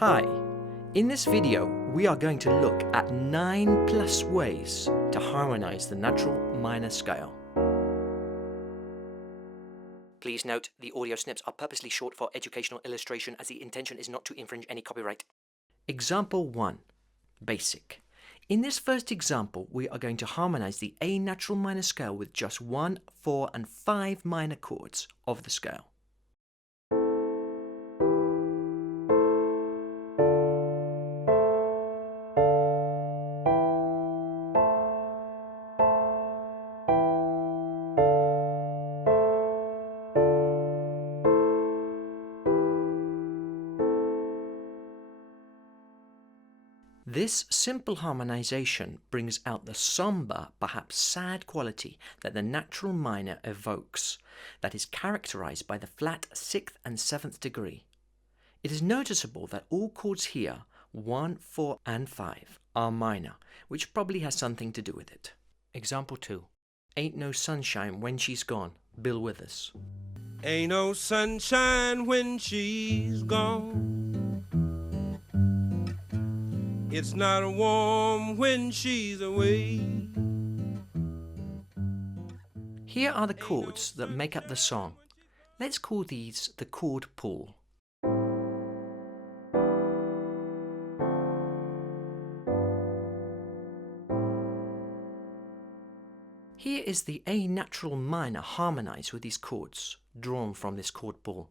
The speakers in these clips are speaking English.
Hi, in this video we are going to look at 9+ ways to harmonize the natural minor scale. Please note the audio snips are purposely short for educational illustration as the intention is not to infringe any copyright. Example 1. Basic. In this first example we are going to harmonize the A natural minor scale with just 1, 4 and 5 minor chords of the scale. This simple harmonization brings out the somber, perhaps sad quality that the natural minor evokes, that is characterized by the flat 6th and 7th degree. It is noticeable that all chords here, 1, 4 and 5, are minor, which probably has something to do with it. Example 2. Ain't no sunshine when she's gone, Bill Withers. Ain't no sunshine when she's gone. It's not warm when she's away. Here are the chords that make up the song. Let's call these the chord pool. Here is the A natural minor harmonized with these chords, drawn from this chord pool.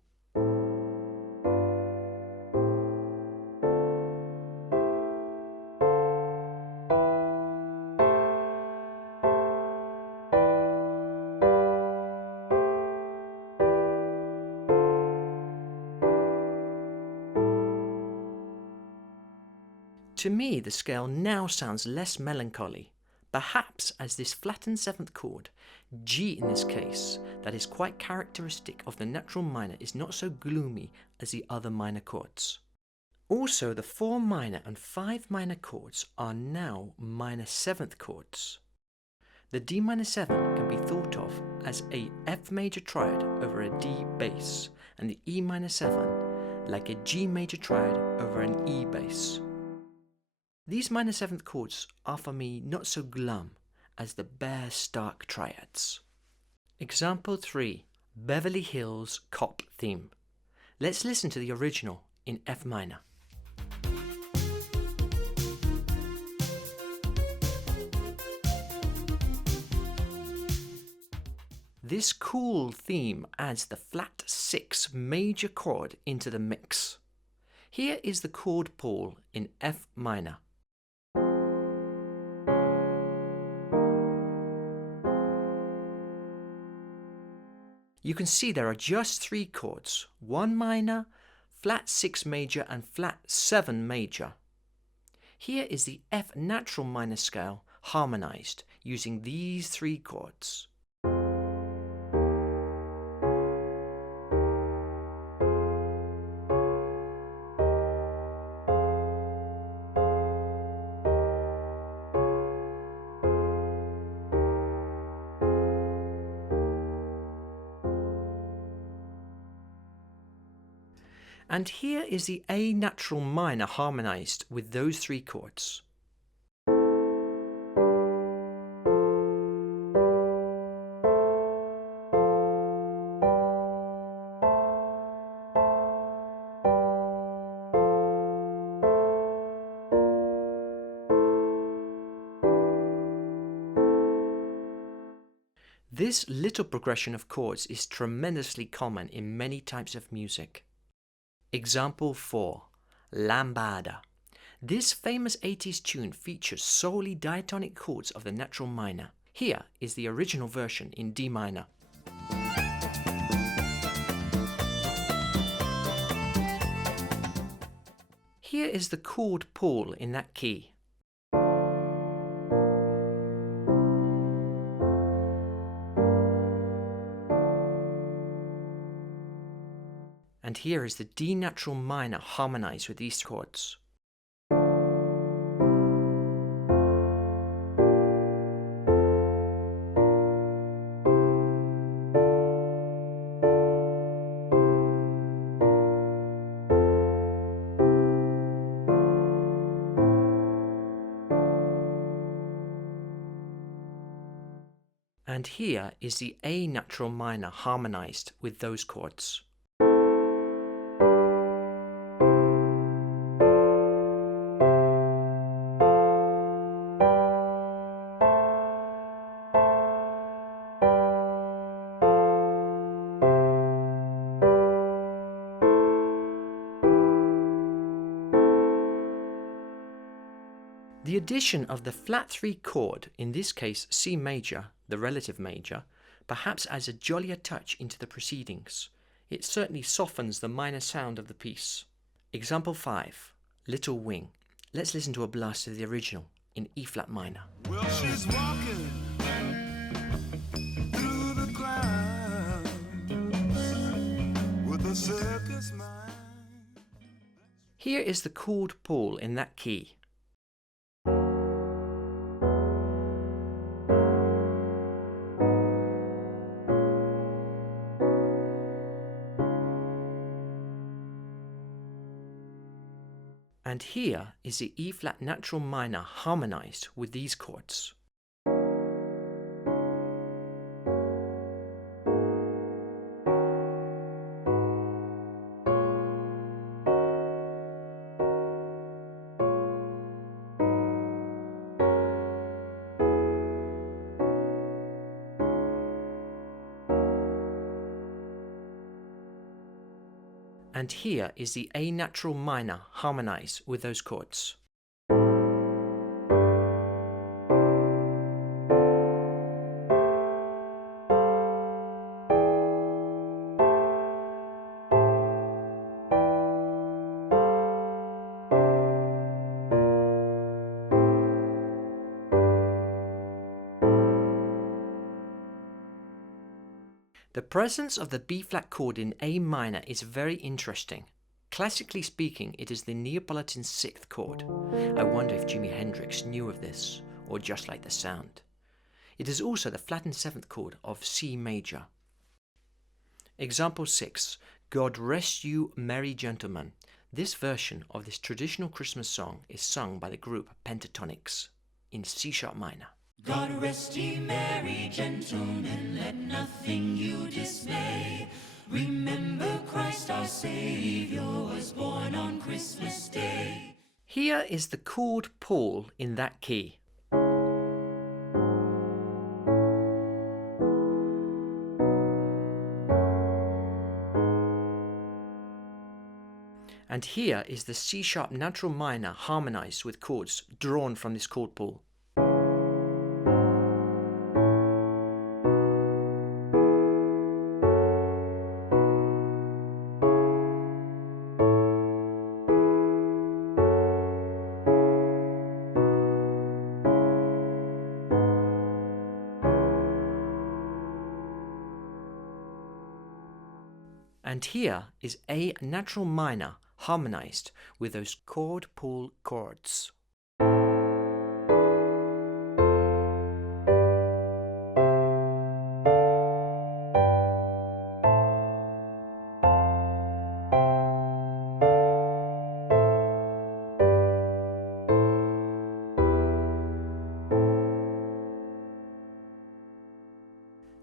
To me, the scale now sounds less melancholy, perhaps as this flattened 7th chord, G in this case, that is quite characteristic of the natural minor, is not so gloomy as the other minor chords. Also, the 4 minor and 5 minor chords are now minor 7th chords. The D minor 7 can be thought of as a F major triad over a D bass, and the E minor 7 like a G major triad over an E bass. These minor 7th chords are for me not so glum as the bare stark triads. Example 3. Beverly Hills Cop Theme. Let's listen to the original in F minor. This cool theme adds the flat 6 major chord into the mix. Here is the chord pool in F minor. You can see there are just 3 chords, 1 minor, flat 6 major and flat 7 major. Here is the F natural minor scale harmonized using these 3 chords. And here is the A natural minor harmonized with those 3 chords. This little progression of chords is tremendously common in many types of music. Example 4. Lambada. This famous 80s tune features solely diatonic chords of the natural minor. Here is the original version in D minor. Here is the chord pool in that key. And here is the D natural minor harmonized with these chords. And here is the A natural minor harmonized with those chords. The addition of the flat 3 chord, in this case C major, the relative major, perhaps adds a jollier touch into the proceedings. It certainly softens the minor sound of the piece. Example 5, Little Wing. Let's listen to a blast of the original in E flat minor. Well, she's walking through the crowd with a circus mind. Here is the chord pull in that key. And here is the E flat natural minor harmonized with these chords. And here is the A natural minor harmonized with those chords. The presence of the B-flat chord in A minor is very interesting. Classically speaking, it is the Neapolitan 6th chord. I wonder if Jimi Hendrix knew of this, or just liked the sound. It is also the flattened 7th chord of C major. Example 6, God Rest You Merry Gentlemen. This version of this traditional Christmas song is sung by the group Pentatonics in C sharp minor. God rest ye merry gentlemen, let nothing you dismay. Remember Christ our Savior was born on Christmas Day. Here is the chord pull in that key. And here is the C sharp natural minor harmonized with chords drawn from this chord pull. And here is A natural minor harmonized with those chord pull chords.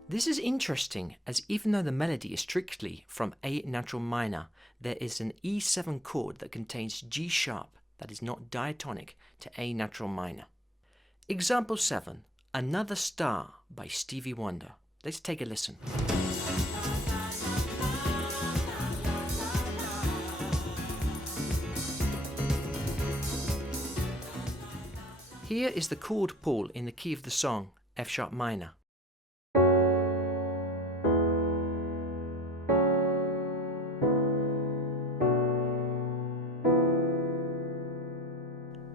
This is interesting, as even though the melody is strictly from A natural minor, there is an E7 chord that contains G sharp that is not diatonic to A natural minor. Example 7, Another Star by Stevie Wonder. Let's take a listen. Here is the chord pull in the key of the song, F sharp minor.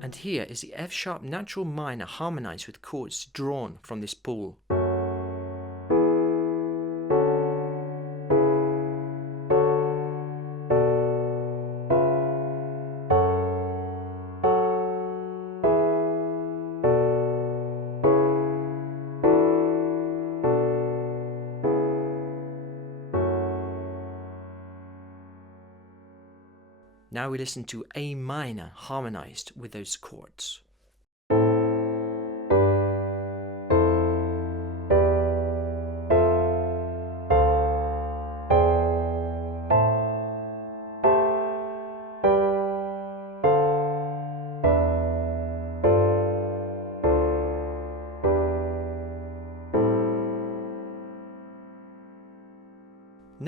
And here is the F sharp natural minor harmonized with chords drawn from this pull. Now we listen to A minor harmonized with those chords.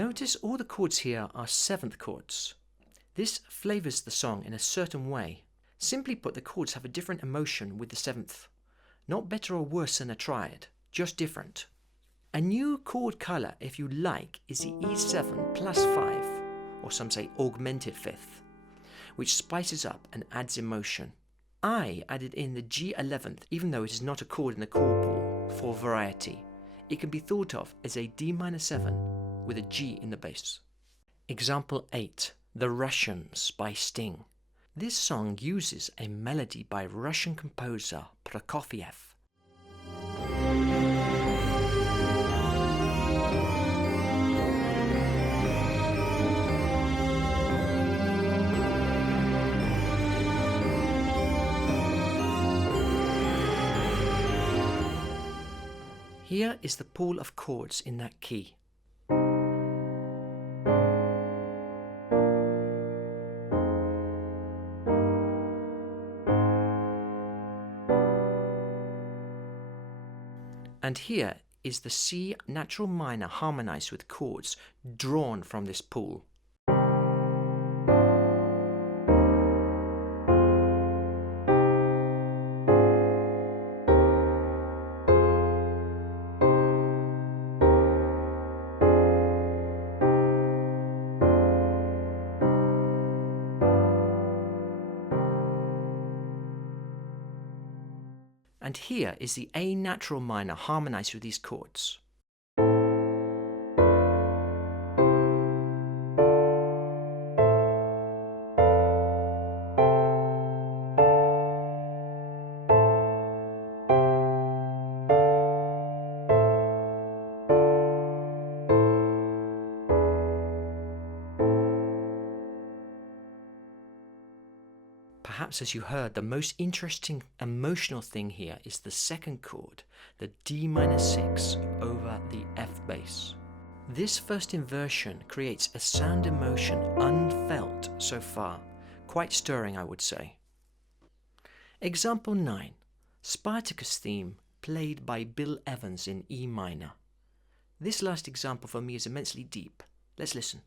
Notice all the chords here are 7th chords. This flavours the song in a certain way. Simply put, the chords have a different emotion with the 7th. Not better or worse than a triad, just different. A new chord colour, if you like, is the E7 plus 5, or some say augmented 5th, which spices up and adds emotion. I added in the G11th, even though it is not a chord in the chord pool, for variety. It can be thought of as a D minor 7 with a G in the bass. Example 8, The Russians by Sting. This song uses a melody by Russian composer Prokofiev. Here is the pool of chords in that key. And here is the C natural minor harmonized with chords drawn from this pool. And here is the A natural minor harmonized with these chords. Perhaps, as you heard, the most interesting emotional thing here is the 2nd chord, the D minor 6 over the F bass. This first inversion creates a sound emotion unfelt so far, quite stirring, I would say. Example 9, Spartacus theme played by Bill Evans in E minor. This last example for me is immensely deep. Let's listen.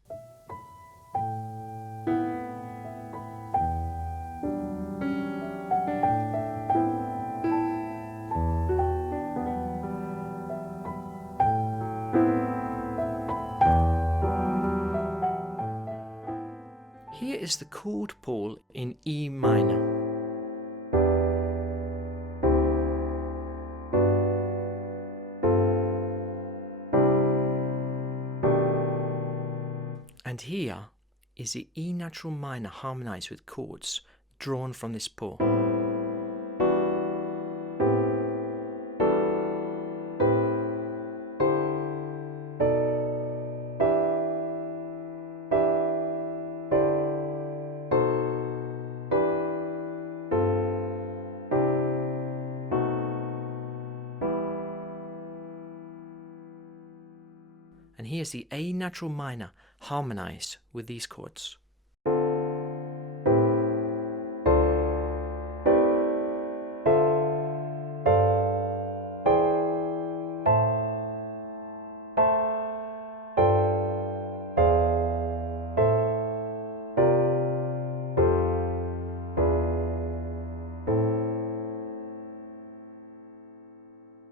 Here is the chord pool in E minor. And here is the E natural minor harmonized with chords drawn from this pool. And here's the A natural minor harmonized with these chords.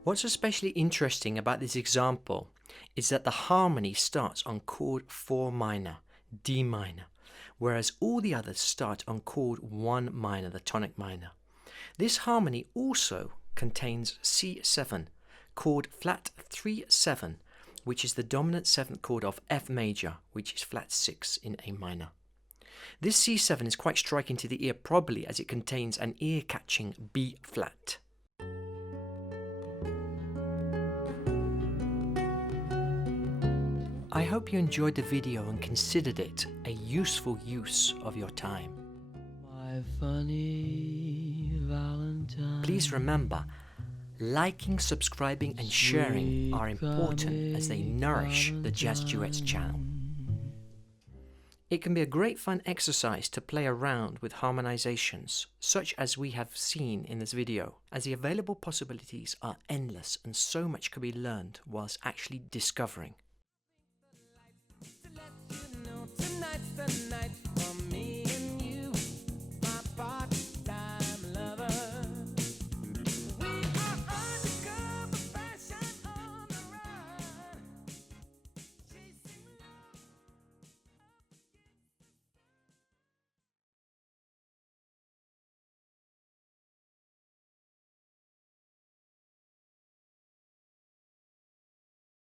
What's especially interesting about this example is that the harmony starts on chord 4 minor, D minor, whereas all the others start on chord 1 minor, the tonic minor. This harmony also contains C7, chord flat 3-7, which is the dominant 7th chord of F major, which is flat 6 in A minor. This C7 is quite striking to the ear, probably as it contains an ear-catching B flat. I hope you enjoyed the video and considered it a useful use of your time. My funny Valentine. Please remember, liking, subscribing and sharing are important as they nourish the Jazz Duets channel. It can be a great fun exercise to play around with harmonizations, such as we have seen in this video, as the available possibilities are endless and so much can be learned whilst actually discovering. the night